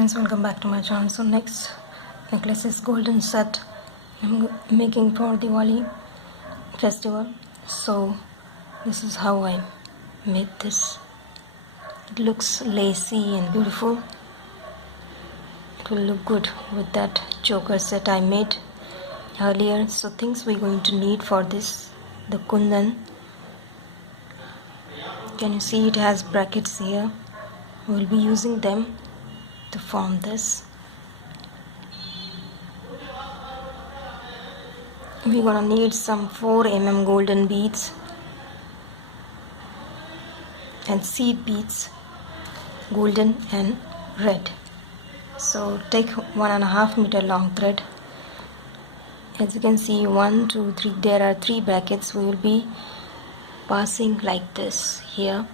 friends, welcome back to my channel. So next necklace is golden set. I'm making for Diwali festival. So this is how I made this. It looks lacy and beautiful. It will look good with that choker set I made earlier. So things we're going to need for this: the Kundan. Can you see it has brackets here? We'll be using them to form this. We're gonna need some 4 mm golden beads and seed beads, golden and red. So take 1.5 meter long thread. As you can see, 1, 2, 3, there are 3 brackets. We will be passing like this here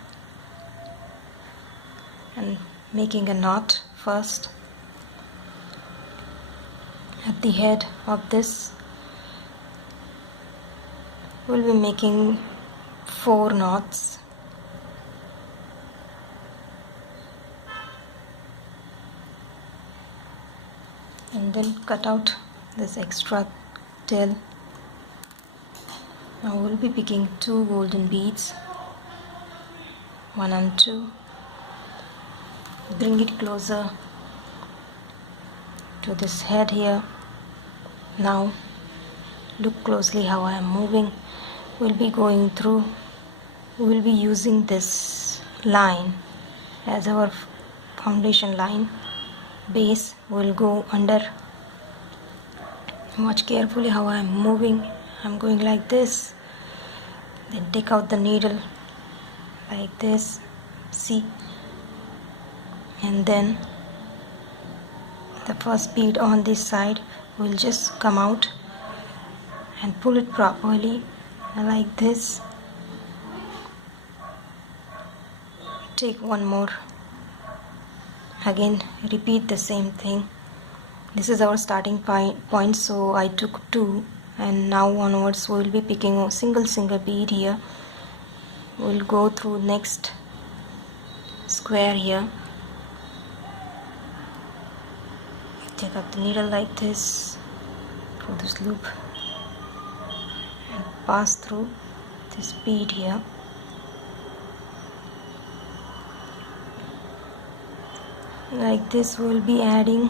and making a knot first at the head of this. We'll be making 4 knots. And then cut out this extra tail. Now we'll be picking 2 golden beads, 1 and 2. Bring it closer to this head here. Now look closely how I am moving. We'll be going through, we will be using this line as our foundation line. Base will go under. Watch carefully how I am moving. I'm going like this, then take out the needle like this, see, and then the first bead on this side will just come out and pull it properly like this. Take one more, again repeat the same thing. This is our starting point, so I took 2, and now onwards we will be picking a single bead here. We'll go through next square here. Take up the needle like this through this loop and pass through this bead here. Like this we will be adding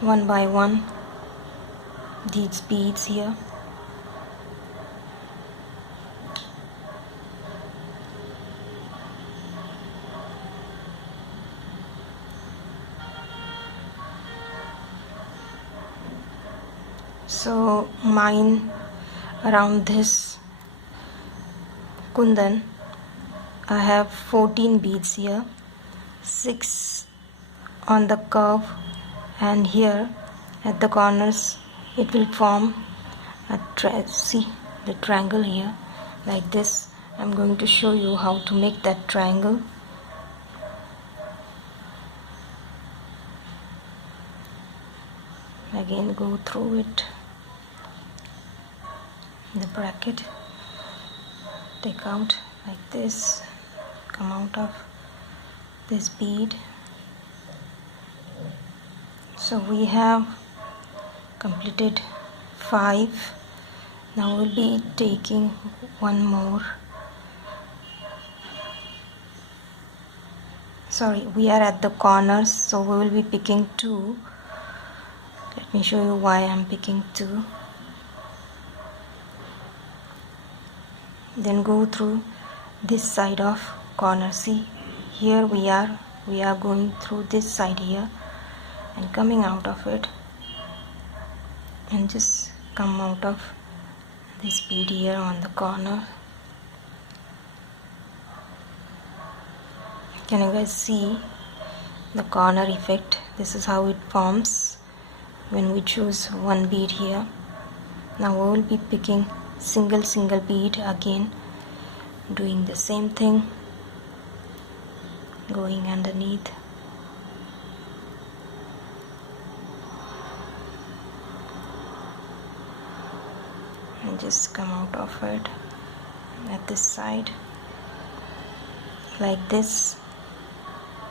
one by one these beads here. So mine, around this Kundan, I have 14 beads here, 6 on the curve, and here at the corners it will form a see the triangle here like this. I'm going to show you how to make that triangle. Again go through it, the bracket, take out like this, come out of this bead. So we have completed 5. Now we'll be taking one more. Sorry, we are at the corners, so we will be picking 2. Let me show you why I'm picking 2. Then go through this side of corner. See, here we are going through this side here and coming out of it, and just come out of this bead here on the corner. Can you guys see the corner effect? This is how it forms when we choose one bead here. Now we will be picking single bead again, doing the same thing, going underneath. And just come out of it at this side like this.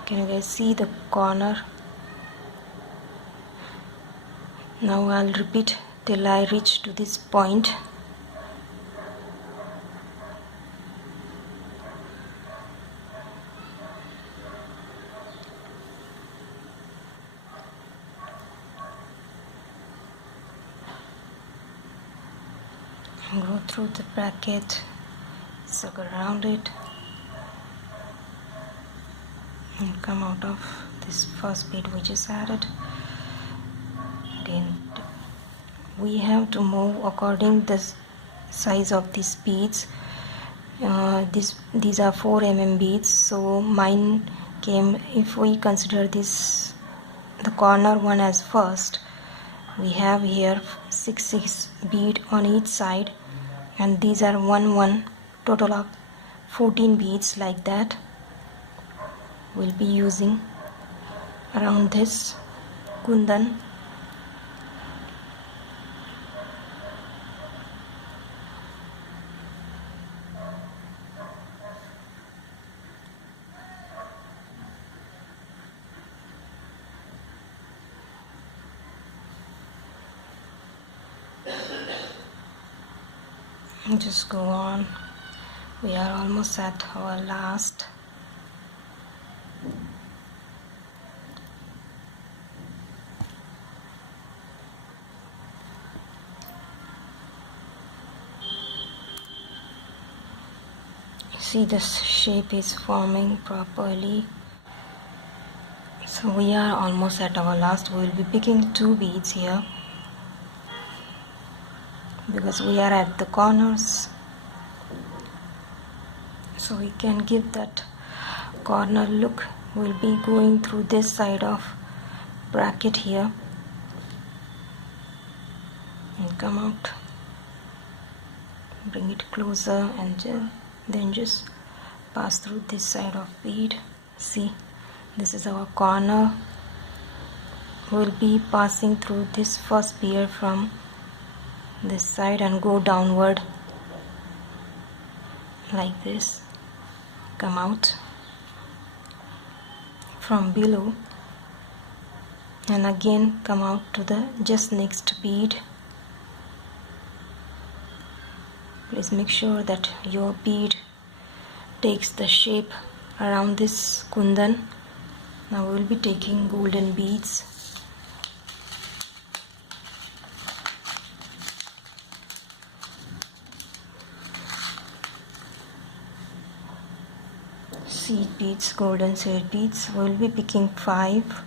Can you guys see the corner Now I'll repeat till I reach to this point. Go through the bracket, circle around it, and come out of this first bead we just added. Again, we have to move according the size of these beads. These are 4 mm beads, so mine came, if we consider this the corner one as first, we have here 6 bead on each side, and these are 1 total of 14 beads. Like that we'll be using around this kundan. Just go on. We are almost at our last. See, this shape is forming properly. So we are almost at our last. We will be picking 2 beads here, because we are at the corners, so we can give that corner look. We'll be going through this side of bracket here and come out, bring it closer, and then just pass through this side of bead. See, this is our corner. We'll be passing through this first bead from this side and go downward like this, come out from below, and again come out to the just next bead. Please make sure that your bead takes the shape around this kundan. Now we will be taking golden beads. Seed beads, golden seed beads. We will be picking 5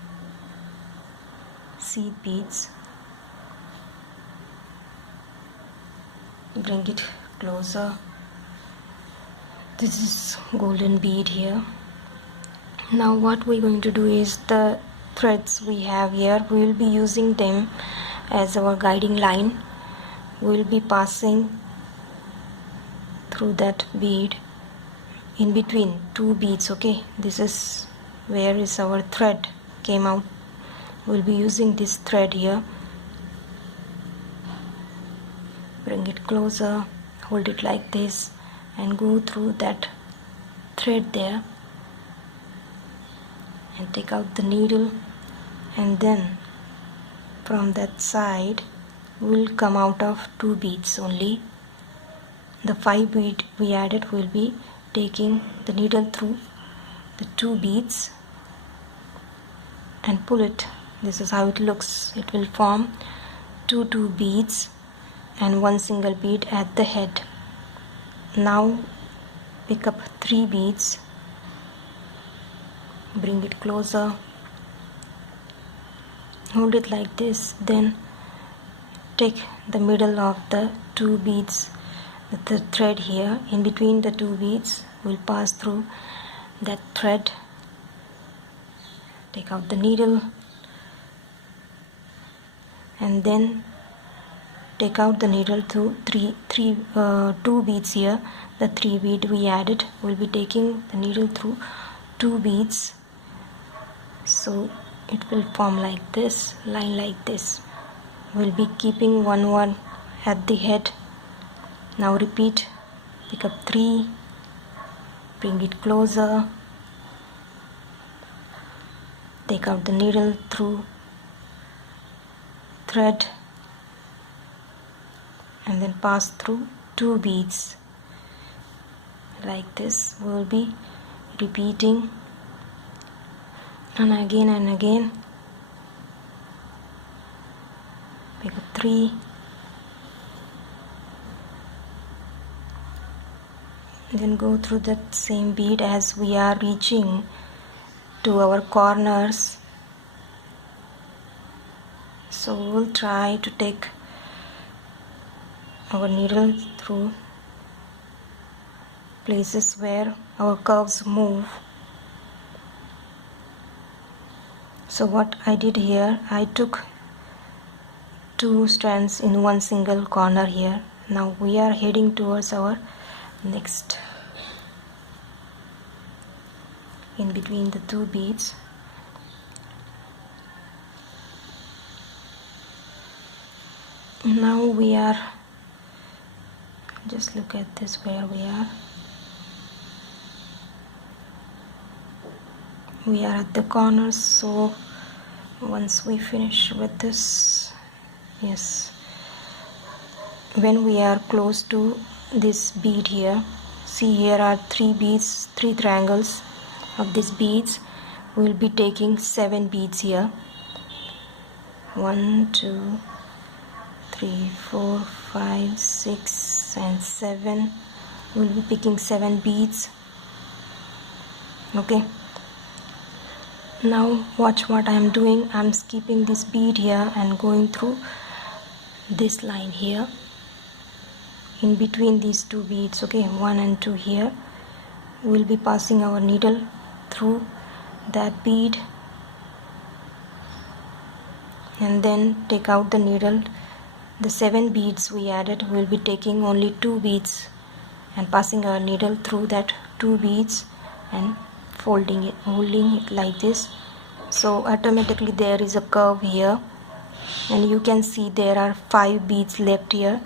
seed beads. Bring it closer. This is golden bead here. Now what we're going to do is, the threads we have here, we will be using them as our guiding line. We will be passing through that bead in between 2 beads. Okay, this is where is our thread came out. We'll be using this thread here. Bring it closer, hold it like this, and go through that thread there and take out the needle, and then from that side will come out of 2 beads only. The 5 bead we added will be taking the needle through the 2 beads and pull it. This is how it looks. It will form 2 beads and 1 single bead at the head. Now pick up 3 beads, bring it closer, hold it like this, then take the middle of the 2 beads, the thread here. In between the 2 beads will pass through that thread. Take out the needle and then take out the needle through 2 beads here. The 3 bead we added will be taking the needle through 2 beads, so it will form like this, line like this. We'll be keeping 1 at the head. Now repeat, pick up 3, bring it closer, take out the needle through thread and then pass through 2 beads like this. We will be repeating and again. Pick up 3, then go through that same bead as we are reaching to our corners. So we'll try to take our needle through places where our curves move. So what I did here, I took 2 strands in one single corner here. Now we are heading towards our next, in between the 2 beads. Now we are, just look at this, where we are. We are at the corners, so once we finish with this, yes, when we are close to this bead here, see here are 3 beads, 3 triangles of these beads. We will be taking 7 beads here. 1, 2, 3, 4, 5, 6 and 7. We will be picking 7 beads. Okay, now watch what I am doing. I am skipping this bead here and going through this line here in between these 2 beads. Okay, 1 and 2 here. We will be passing our needle through that bead and then take out the needle. The 7 beads we added, we will be taking only 2 beads and passing our needle through that 2 beads and folding it, holding it like this. So automatically there is a curve here, and you can see there are 5 beads left here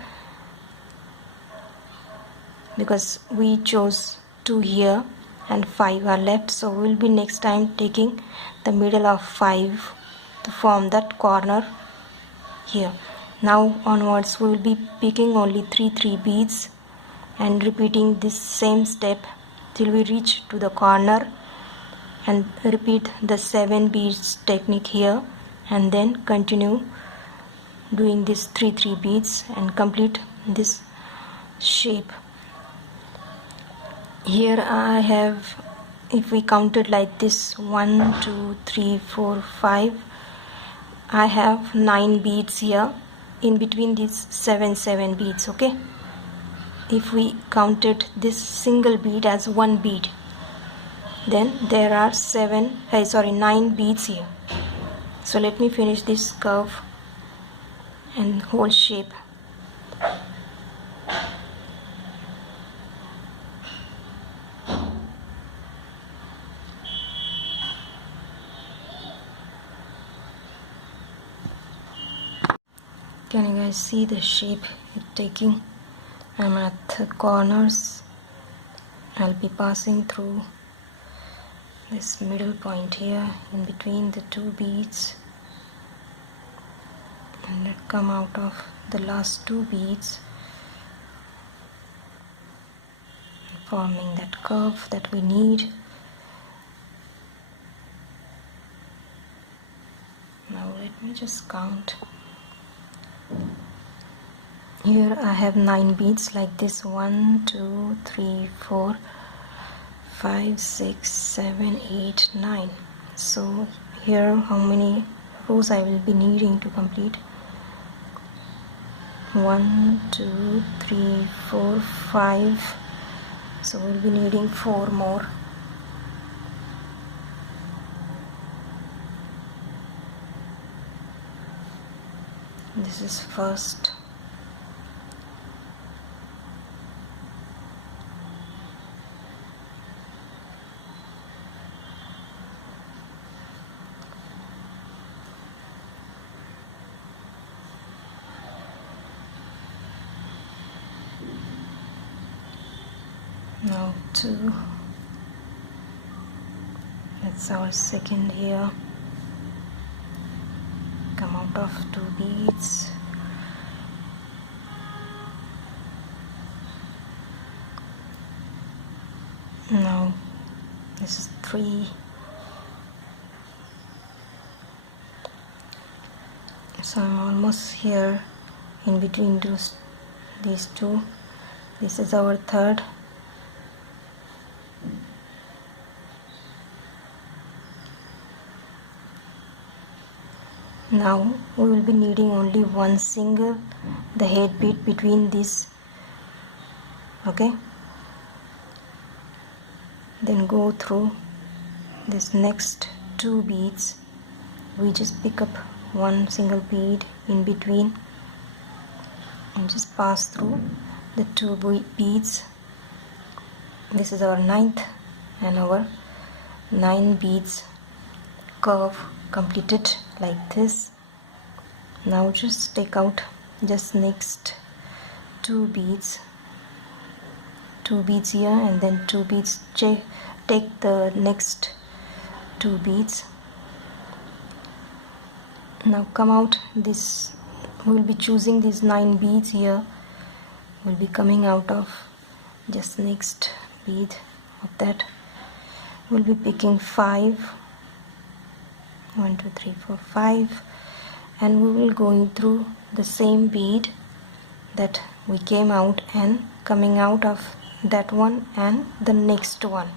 because we chose 2 here and 5 are left. So we will be next time taking the middle of 5 to form that corner here. Now onwards we will be picking only 3 beads and repeating this same step till we reach to the corner, and repeat the 7 beads technique here, and then continue doing this 3 beads and complete this shape. Here I have, if we counted like this, 1, 2, 3, 4, 5, I have 9 beads here in between these 7 beads. Okay, if we counted this single bead as 1 bead, then there are 9 beads here. So let me finish this curve and whole shape. Can you guys see the shape it's taking? I'm at the corners. I'll be passing through this middle point here in between the 2 beads, and let come out of the last 2 beads, forming that curve that we need. Now let me just count. Here I have 9 beads like this. 1, 2, 3, 4, 5, 6, 7, 8, 9. So here how many rows I will be needing to complete? 1, 2, 3, 4, 5. So we'll be needing 4 more. This is first. Now 2. That's our second here. Come out out of 2 beads. Now this is 3. So I'm almost here in between these two. This is our 3rd. Now we will be needing only one single, the head bead between this. Okay, then go through this next 2 beads. We just pick up one single bead in between and just pass through the 2 beads. This is our 9th and our 9 beads curve completed like this. Now just take out just next 2 beads, 2 beads here, and then 2 beads. Take the next 2 beads. Now come out this, we will be choosing these 9 beads here, will be coming out of just next bead of that. We'll be picking 5, 1 2 3 4 5, and we will going through the same bead that we came out and coming out of that one and the next one.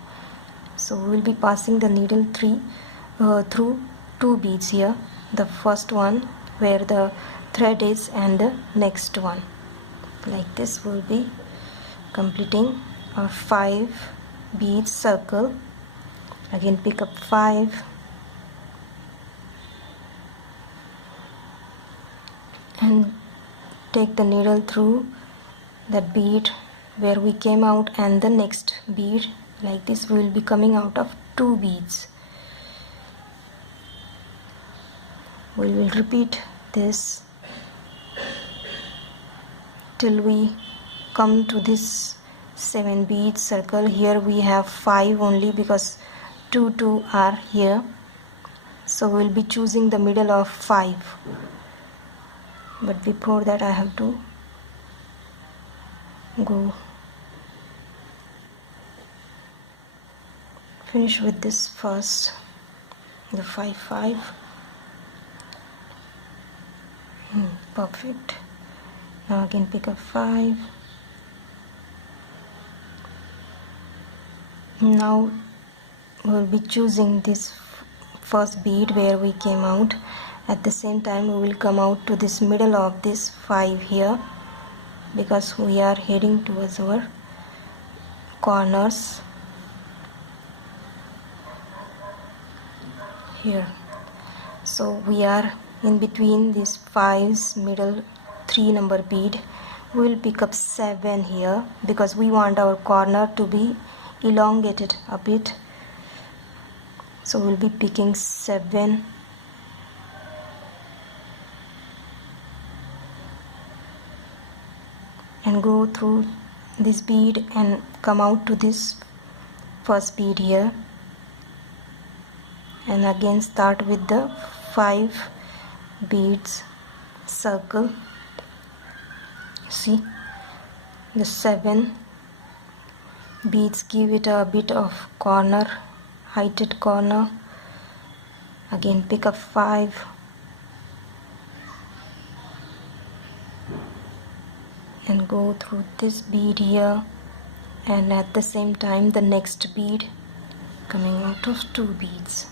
So we will be passing the needle through 2 beads here, the first one where the thread is and the next one. Like this we will be completing a 5 bead circle. Again pick up 5 and take the needle through that bead where we came out and the next bead. Like this we will be coming out of 2 beads. We will repeat this till we come to this 7 bead circle. Here we have 5 only because 2 are here, so we'll be choosing the middle of 5. But before that I have to go finish with this first, the 5 5. Perfect. Now again pick up 5. Now we'll be choosing this first bead where we came out. At the same time we will come out to this middle of this 5 here, because we are heading towards our corners here. So we are in between these 5's middle 3 number bead. We will pick up 7 here because we want our corner to be elongated a bit. So we'll be picking 7 and go through this bead and come out to this first bead here, and again start with the 5 beads circle. See, the 7 beads give it a bit of corner, heighted corner. Again pick up 5 and go through this bead here, and at the same time the next bead coming out of 2 beads.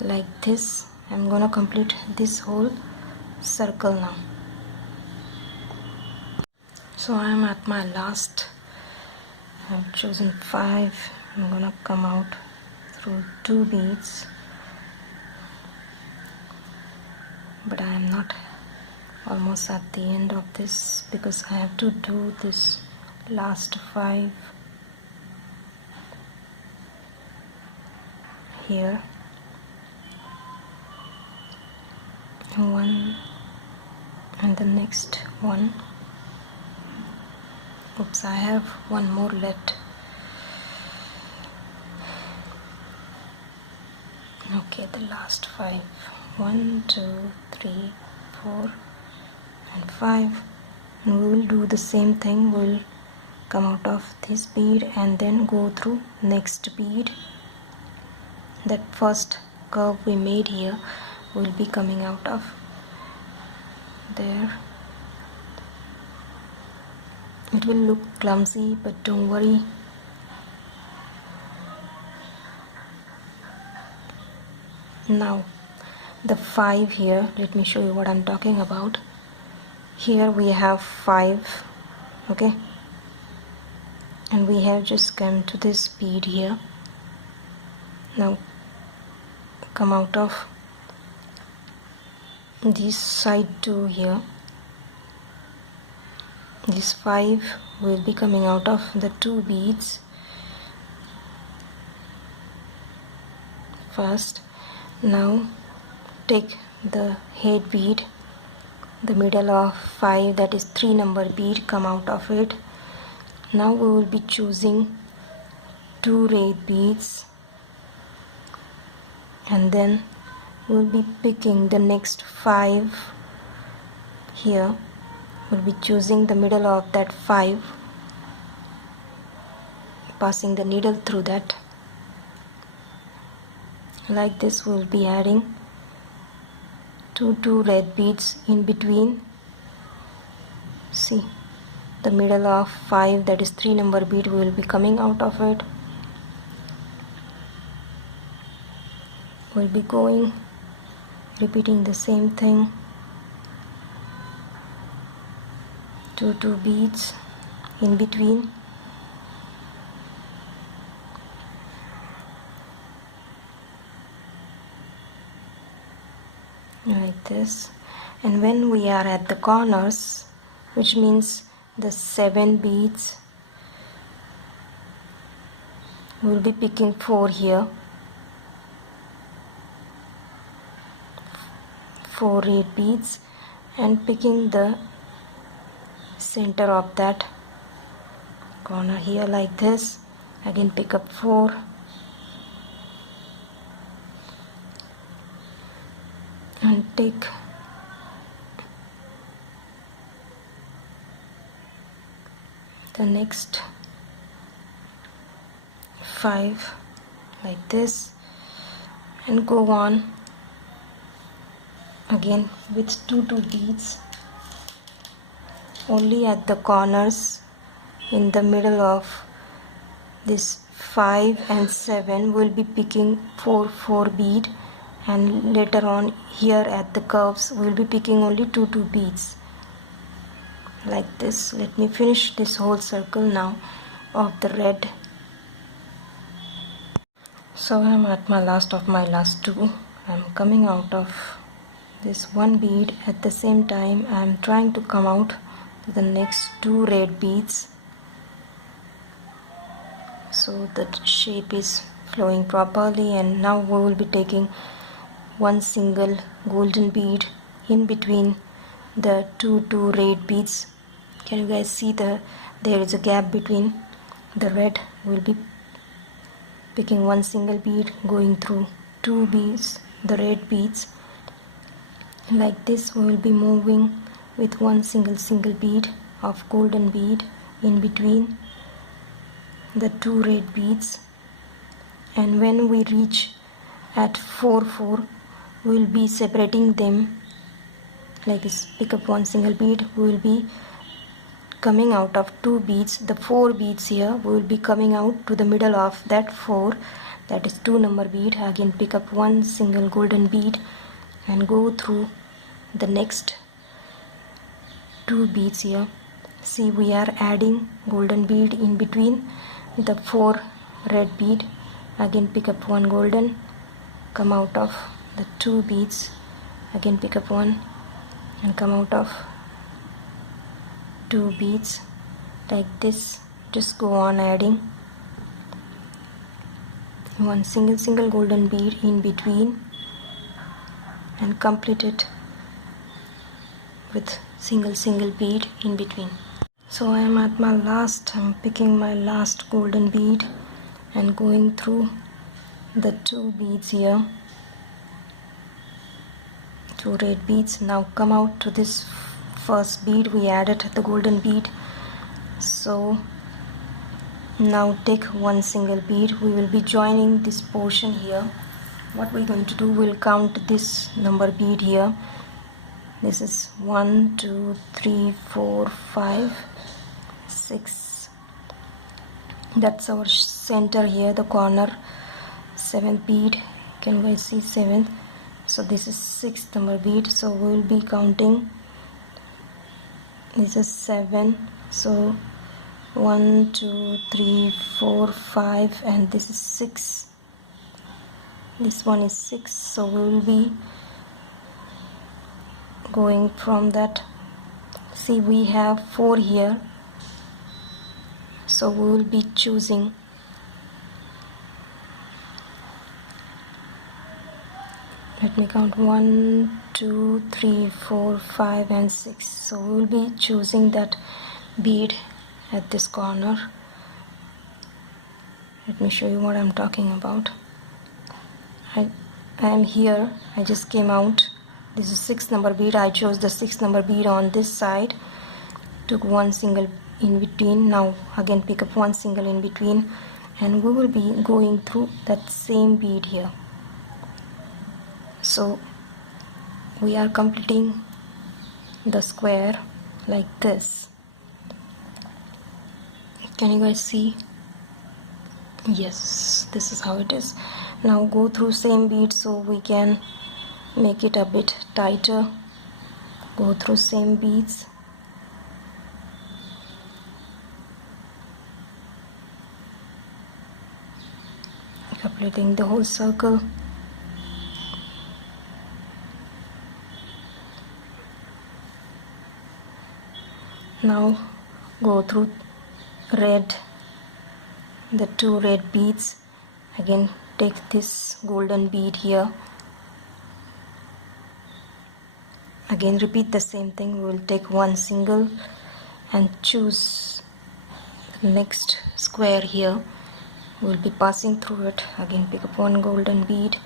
Like this I'm gonna complete this whole circle now. So I am at my last. I've chosen 5. I'm gonna come out through 2 beads, but I am not almost at the end of this because I have to do this last 5 here. 1 and the next one. Oops, I have one more left. Okay, the last 5. 1 2 3 4 and 5, and we will do the same thing. We will come out of this bead and then go through next bead. That first curve we made here will be coming out of there. It will look clumsy, but don't worry. Now the 5 here, let me show you what I'm talking about. Here we have 5, okay, and we have just come to this bead here. Now come out of this side 2 here. This 5 will be coming out of the 2 beads first. Now take the head bead, the middle of 5, that is 3 number bead, come out of it. Now we will be choosing 2 red beads, and then we will be picking the next 5 here. We'll be choosing the middle of that 5, passing the needle through that. Like this, we'll be adding 2 red beads in between. See, the middle of 5, that is 3 number bead, will be coming out of it. We'll be going, repeating the same thing. 2 beads in between. Like this. And when we are at the corners, which means the 7 beads, we'll be picking 4 here, 4 red beads, and picking the center of that corner here like this. Again pick up 4, and take the next 5 like this, and go on again with 2 beads only at the corners. In the middle of this 5 and 7 we'll be picking 4 bead, and later on here at the curves we'll be picking only 2 beads like this. Let me finish this whole circle now of the red. So I'm at my last of my last 2. I'm coming out of this 1 bead. At the same time I'm trying to come out to the next 2 red beads, so the shape is flowing properly. And now we will be taking 1 single golden bead in between the two red beads. Can you guys see there is a gap between the red? We'll be picking 1 single bead, going through 2 beads, the red beads. Like this we will be moving with 1 single bead of golden bead in between the 2 red beads. And when we reach at 4 we will be separating them like this. Pick up 1 single bead, we will be coming out of 2 beads. The 4 beads here we will be coming out to the middle of that 4, that is 2 number bead. Again pick up 1 single golden bead and go through the next 2 beads here. See, we are adding golden bead in between the 4 red bead. Again pick up 1 golden, come out of the 2 beads, again pick up 1 and come out of 2 beads like this. Just go on adding 1 single golden bead in between and complete it with single bead in between. So I am at my last, I'm picking my last golden bead and going through the 2 beads here. 2 red beads. Now come out to this first bead, we added the golden bead. So now take one single bead, we will be joining this portion here. What we're going to do, we'll count this number bead here. This is 1 2 3 4 5 6. That's our center here, the corner. 7th bead, can you guys see 7th? So this is 6th number bead, so we will be counting. This is 7, so 1 2 3 4 5, and this is 6. This one is 6, so we will be going from that. See, we have 4 here, so we will be choosing. Let me count 1 2 3 4 5 and 6. So we will be choosing that bead at this corner. Let me show you what I'm talking about. I am here, I just came out. This is 6th number bead. I chose the 6th number bead on this side, took one single in between. Now again pick up one single in between, and we will be going through that same bead here. So we are completing the square like this. Can you guys see? Yes, this is how it is. Now go through same bead so we can make it a bit tighter. Go through same beads. Completing the whole circle. Now go through red, the 2 red beads. Again take this golden bead here. Again repeat the same thing. We will take one single and choose the next square here. We will be passing through it. Again pick up one golden bead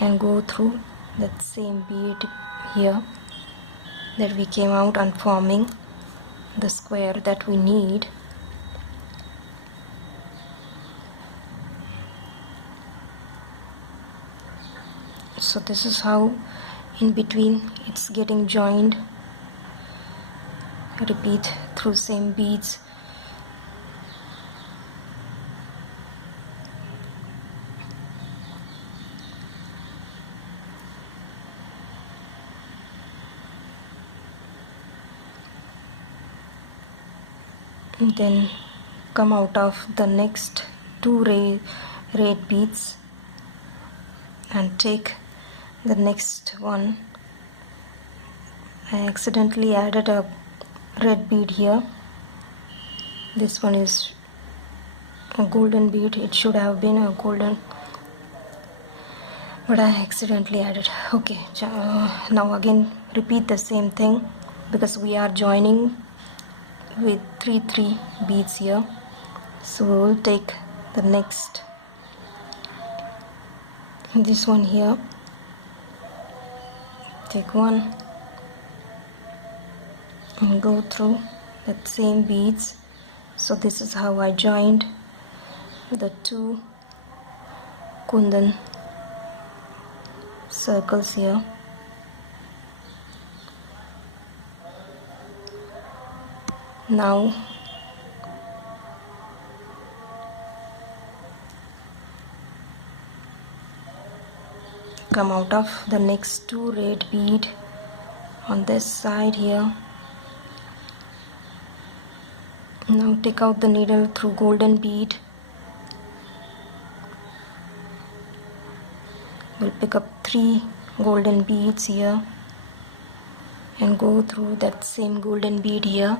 and go through that same bead here that we came out, and forming the square that we need. So this is how in between it's getting joined. Repeat through same beads. And then come out of the next 2 red beads and take the next one. I accidentally added a red bead here. This one is a golden bead. It should have been a golden, but I accidentally added. Okay, now again repeat the same thing, because we are joining with 3 beads here. So we will take the next, this one here, take one and go through that same beads. So this is how I joined the 2 Kundan circles here. Now come out of the next 2 red bead on this side here. Now take out the needle through golden bead. We'll pick up 3 golden beads here and go through that same golden bead here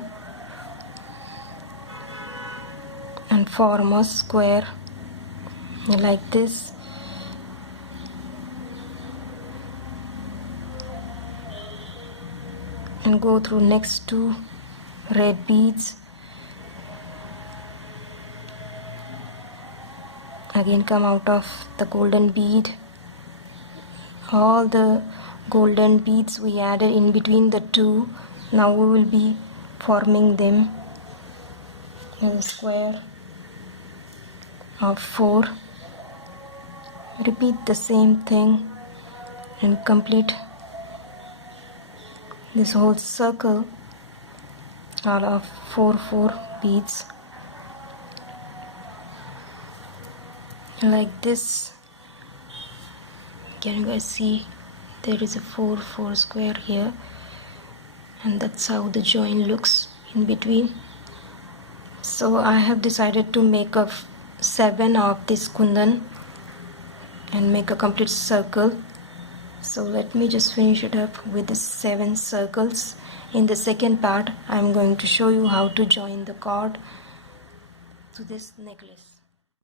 and form a square like this. And go through next 2 red beads. Again come out of the golden bead. All the golden beads we added in between the two. Now we will be forming them in a square of 4. Repeat the same thing and complete this whole circle out of 4 beads like this. Can you guys see there is a 4 square here, and that's how the join looks in between. So I have decided to make a 7 of this kundan and make a complete circle. So let me just finish it up with the 7 circles. In the second part I am going to show you how to join the cord to this necklace.